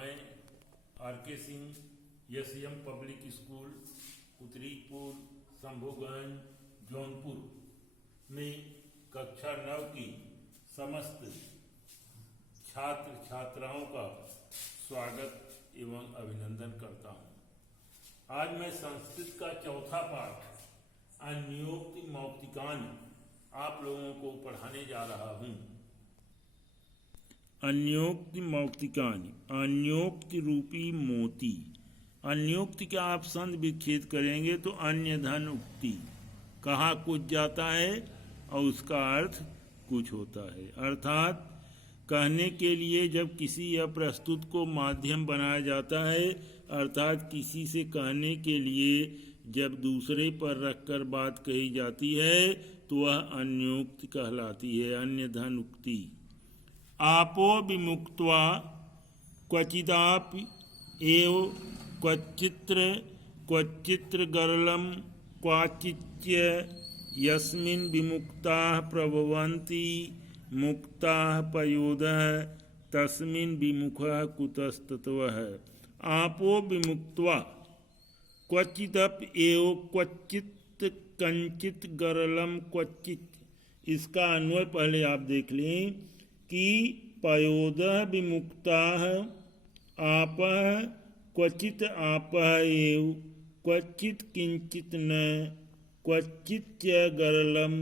मैं R K. Singh S M. Public school उत्तरी पुल शंभुगंज जौनपुर में कक्षा 9 की समस्त छात्र छात्राओं का स्वागत एवं अभिनंदन करता हूँ। आज मैं संस्कृत का चौथा पाठ अन्योक्ति मौक्तिकानि आप लोगों को पढ़ाने जा रहा हूँ। अन्योक्ति मौक्तिकानि, अन्योक्ति रूपी मोती। अन्योक्ति का आप संध विच्छेद करेंगे तो अन्य धन उक्ति, कहा कुछ जाता है और उसका अर्थ कुछ होता है। अर्थात कहने के लिए जब किसी अप्रस्तुत को माध्यम बनाया जाता है, अर्थात किसी से कहने के लिए जब दूसरे पर रखकर बात कही जाती है तो वह अन्योक्ति कहलाती है, अन्य धन उक्ति। आपो विमुक्त्वा क्वचिदापि एव क्वचित्र गरलम क्वाचिच्य यस्मिन् विमुक्ताः प्रभवन्ति मुक्ताः पयोदः तस्मिन् विमुखः कुतस्ततवः। आपो विमुक्त्वा क्वचिदपि एव क्वचित् कंचित गरलम क्वचित, इसका अन्वय पहले आप देख लें कि पयोदः विमुक्ताः आपः क्वचित आपः एव क्वचित किंचित न क्वचित गरलम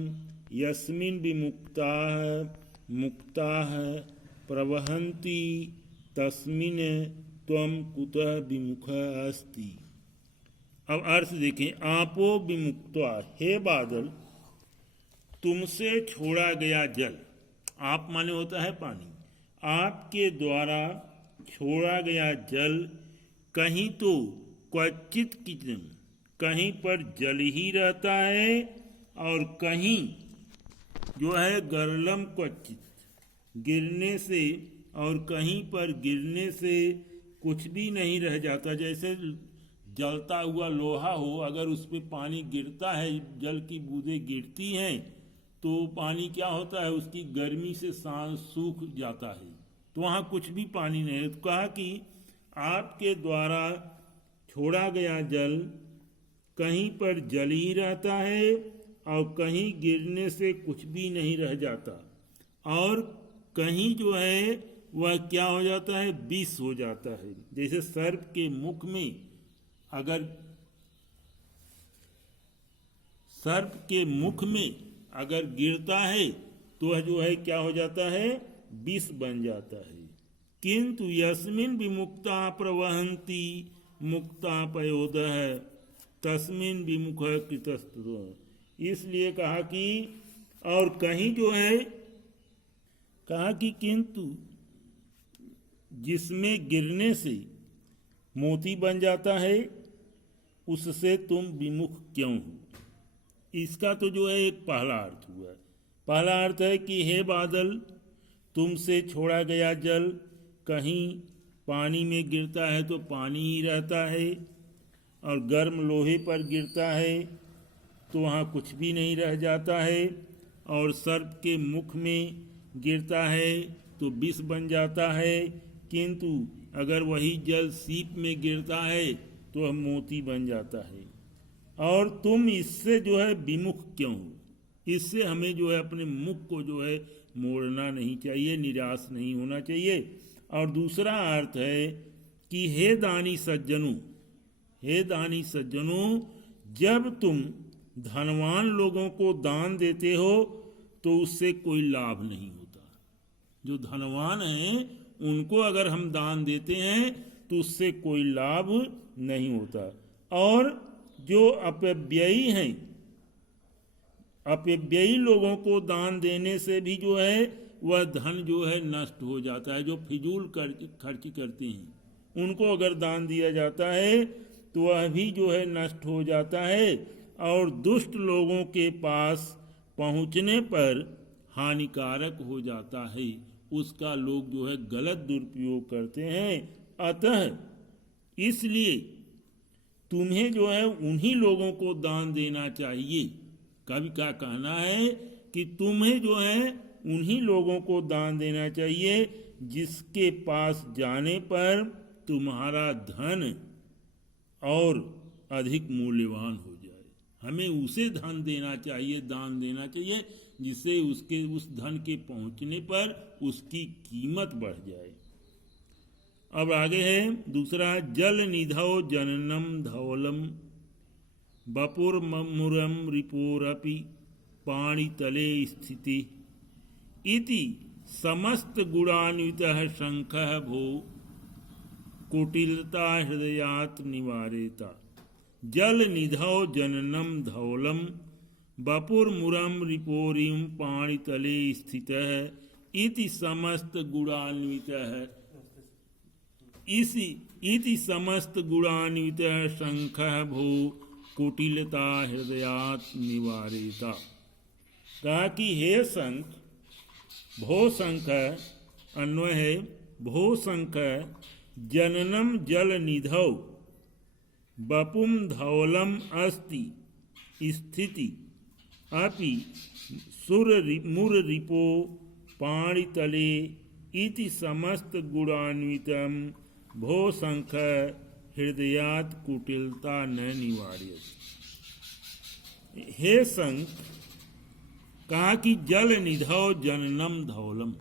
यस्मिन् विमुक्ताः मुक्ताः प्रवहन्ति तस्मिन् त्वं कुतः विमुखः अस्ति। अब अर्थ देखें। आपो विमुक्त्वा, हे बादल तुमसे छोड़ा गया जल। आप माने होता है पानी। आपके द्वारा छोड़ा गया जल कहीं तो क्वचित किचन, कहीं पर जल ही रहता है और कहीं जो है गरलम क्वचित, गिरने से, और कहीं पर गिरने से कुछ भी नहीं रह जाता। जैसे जलता हुआ लोहा हो, अगर उस पर पानी गिरता है, जल की बूंदें गिरती हैं तो पानी क्या होता है, उसकी गर्मी से सूख जाता है, तो वहाँ कुछ भी पानी नहीं है। तो कहा कि आपके द्वारा छोड़ा गया जल कहीं पर जल ही रहता है और कहीं गिरने से कुछ भी नहीं रह जाता, और कहीं जो है वह क्या हो जाता है, विष हो जाता है। जैसे सर्प के मुख में अगर सर्प के मुख में अगर गिरता है तो वह जो है क्या हो जाता है, विष बन जाता है। किंतु यस्मिन् विमुक्ता प्रवहन्ति मुक्ता पयोदः तस्मिन् विमुखः कृतस्ततः। इसलिए कहा कि और कहीं जो है, कहा कि किंतु जिसमें गिरने से मोती बन जाता है उससे तुम विमुख क्यों हो। इसका तो जो है एक पहला अर्थ हुआ। पहला अर्थ है कि हे बादल तुमसे छोड़ा गया जल कहीं पानी में गिरता है तो पानी ही रहता है, और गर्म लोहे पर गिरता है तो वहाँ कुछ भी नहीं रह जाता है, और सर्प के मुख में गिरता है तो विष बन जाता है। किंतु अगर वही जल सीप में गिरता है तो वह मोती बन जाता है। और तुम इससे जो है विमुख क्यों हो, इससे हमें जो है अपने मुख को जो है मोड़ना नहीं चाहिए, निराश नहीं होना चाहिए। और दूसरा अर्थ है कि हे दानी सज्जनों, हे दानी सज्जनों, जब तुम धनवान लोगों को दान देते हो तो उससे कोई लाभ नहीं होता। जो धनवान हैं उनको अगर हम दान देते हैं तो उससे कोई लाभ नहीं होता। और जो अपव्ययी हैं, अपव्ययी लोगों को दान देने से भी जो है वह धन जो है नष्ट हो जाता है। जो फिजूल खर्च करते हैं उनको अगर दान दिया जाता है तो वह भी जो है नष्ट हो जाता है, और दुष्ट लोगों के पास पहुंचने पर हानिकारक हो जाता है। उसका लोग जो है गलत दुरुपयोग करते हैं। अतः इसलिए तुम्हें जो है उन्हीं लोगों को दान देना चाहिए। कवि का कहना है कि तुम्हें जो है उन्हीं लोगों को दान देना चाहिए जिसके पास जाने पर तुम्हारा धन और अधिक मूल्यवान हो जाए। हमें उसे धन देना चाहिए, दान देना चाहिए, जिससे उसके उस धन के पहुंचने पर उसकी कीमत बढ़ जाए। अब आगे है दूसरा, जल निधौ जननम धवलम बपुर्मुरम रिपोरपि पाणितले स्थिति इति समस्त गुणान्वितः शंखः भो कुटिलता हृदयात् निवारेता। जल निधौ जननम धवलम बपुर्मुरम रिपोरिम पाणितले स्थितः इति समस्त गुणान्वितः इति समस्त गुणान्वितः शंखः भो कुटिलता हृदयात् निवारेता। कहा कि हे शंख, भो शंख अन्वय है, भो शंख जननम जल निधौ बपुम धवलम अस्ति स्थिति अपि मुर रिपो पाणितले इति समस्त गुणान्वितम भो शंख हृदयात् कुटिलता न निवार्यते। हे शंख, कहा कि जल निधौ जननम धवलम,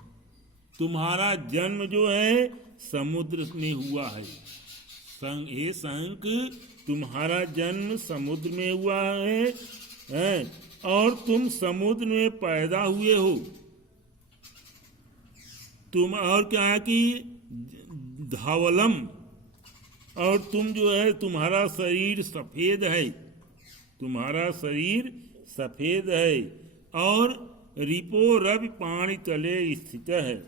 तुम्हारा जन्म जो है समुद्र में हुआ है। हे शंख, तुम्हारा जन्म समुद्र में हुआ है और तुम समुद्र में पैदा हुए हो। तुम और क्या कि धवलम, और तुम जो है तुम्हारा शरीर सफेद है, तुम्हारा शरीर सफेद है और रिपो रवि पाणी तले स्थित है,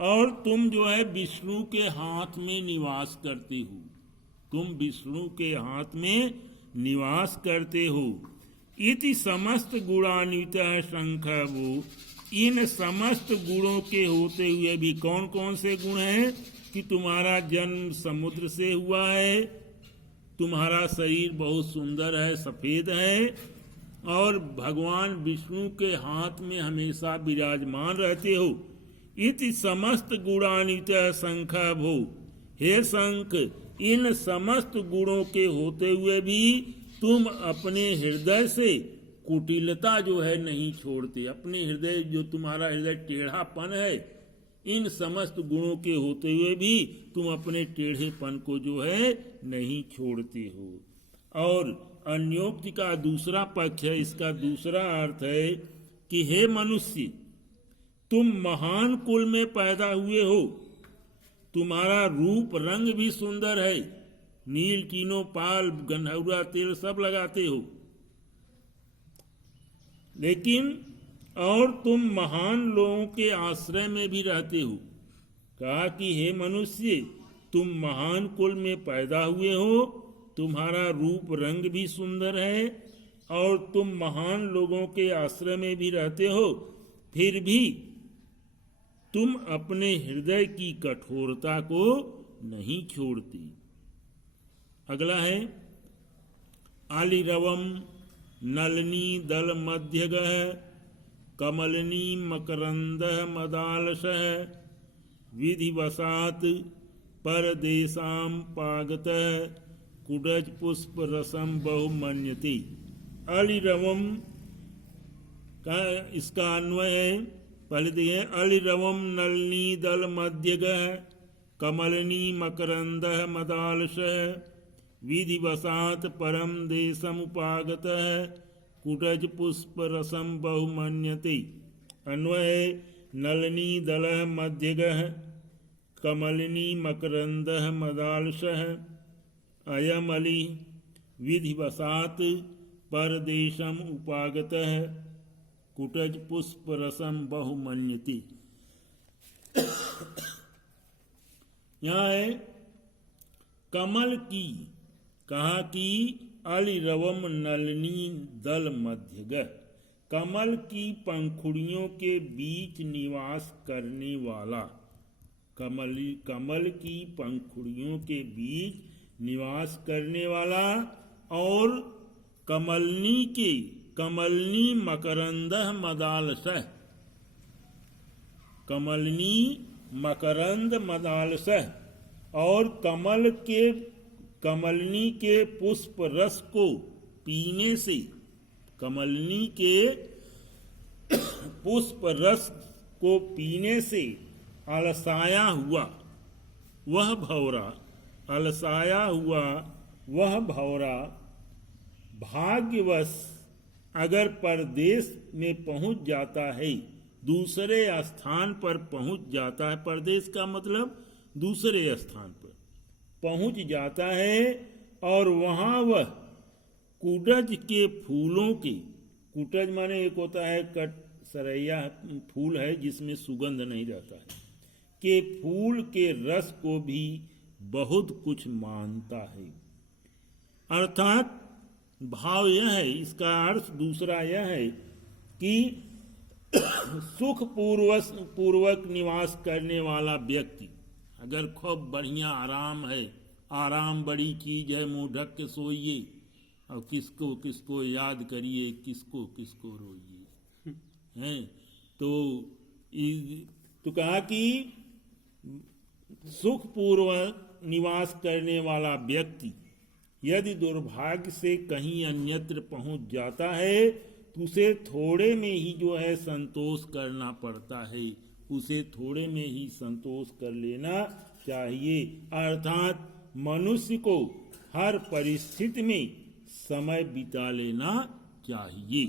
और तुम जो है विष्णु के हाथ में निवास करते हो। तुम विष्णु के हाथ में निवास करते हो। इति समस्त गुणान्वित शंख वो, इन समस्त गुणों के होते हुए भी कौन कौन से गुण हैं कि तुम्हारा जन्म समुद्र से हुआ है, तुम्हारा शरीर बहुत सुंदर है, सफेद है, और भगवान विष्णु के हाथ में हमेशा विराजमान रहते हो। इति समस्त गुणान्वित शंख भो, हे शंख, इन समस्त गुणों के होते हुए भी तुम अपने हृदय से कुटिलता जो है नहीं छोड़ते। अपने हृदय, जो तुम्हारा हृदय टेढ़ापन है, इन समस्त गुणों के होते हुए भी तुम अपने टेढ़ेपन को जो है नहीं छोड़ते हो। और अन्योक्ति का दूसरा पक्ष है, इसका दूसरा अर्थ है कि हे मनुष्य, तुम महान कुल में पैदा हुए हो, तुम्हारा रूप रंग भी सुंदर है, नील कीनो पाल गन्हौरा तेल सब लगाते हो, लेकिन और तुम महान लोगों के आश्रय में भी रहते हो। कहा कि हे मनुष्य, तुम महान कुल में पैदा हुए हो, तुम्हारा रूप रंग भी सुंदर है और तुम महान लोगों के आश्रय में भी रहते हो, फिर भी तुम अपने हृदय की कठोरता को नहीं छोड़ती। अगला है, आलिरवम नलनी दल मध्यगः कमलनी मकरंद मदालसः विधिवसात परदेशाम पागतः कुडज पुष्प रसम बहुमन्यते। अलिरवम का इसका अन्वय है, पहले देखें, अलिरवम नलनी दल मध्यगः कमलनी मकरंद मदालसः विधिवसात परम देशम उपागतः कुटज पुष्प रसम बहुमन्यते। अन्वय, नलनी दल मध्यगः कमलिनी मकरंद मदालसः अयम अली विधिवसात परदेशम उपागतः कुटज पुष्प रसम बहुमन्यते। यहाँ है कमल की, कहा कि अलिरवम नलनी दल मध्यगः, कमल की पंखुड़ियों के बीच निवास करने वाला, कमल की पंखुड़ियों के बीच निवास करने वाला, और कमलनी मकरंदः मदालसः, कमलनी मकरंद मदालसः, और कमलनी के पुष्प रस को पीने से, कमलनी के पुष्प रस को पीने से अलसाया हुआ वह भौरा, अलसाया हुआ वह भौरा भाग्यवश अगर परदेश में पहुंच जाता है, दूसरे स्थान पर पहुंच जाता है, परदेश का मतलब दूसरे स्थान पर पहुंच जाता है, और वहां वह कुडज के फूलों के, कुटज माने एक होता है कट सरैया फूल है जिसमें सुगंध नहीं रहता है, के फूल के रस को भी बहुत कुछ मानता है। अर्थात भाव यह है, इसका अर्थ दूसरा यह है कि सुख पूर्वक निवास करने वाला व्यक्ति अगर खूब बढ़िया आराम है, आराम बड़ी चीज है, मुंह ढक के सोइए और किसको किसको याद करिए, किसको किसको रोइए, हैं तो कहा कि सुख पूर्वक निवास करने वाला व्यक्ति यदि दुर्भाग्य से कहीं अन्यत्र पहुंच जाता है तो उसे थोड़े में ही जो है संतोष करना पड़ता है, उसे थोड़े में ही संतोष कर लेना चाहिए। अर्थात मनुष्य को हर परिस्थिति में समय बिता लेना चाहिए।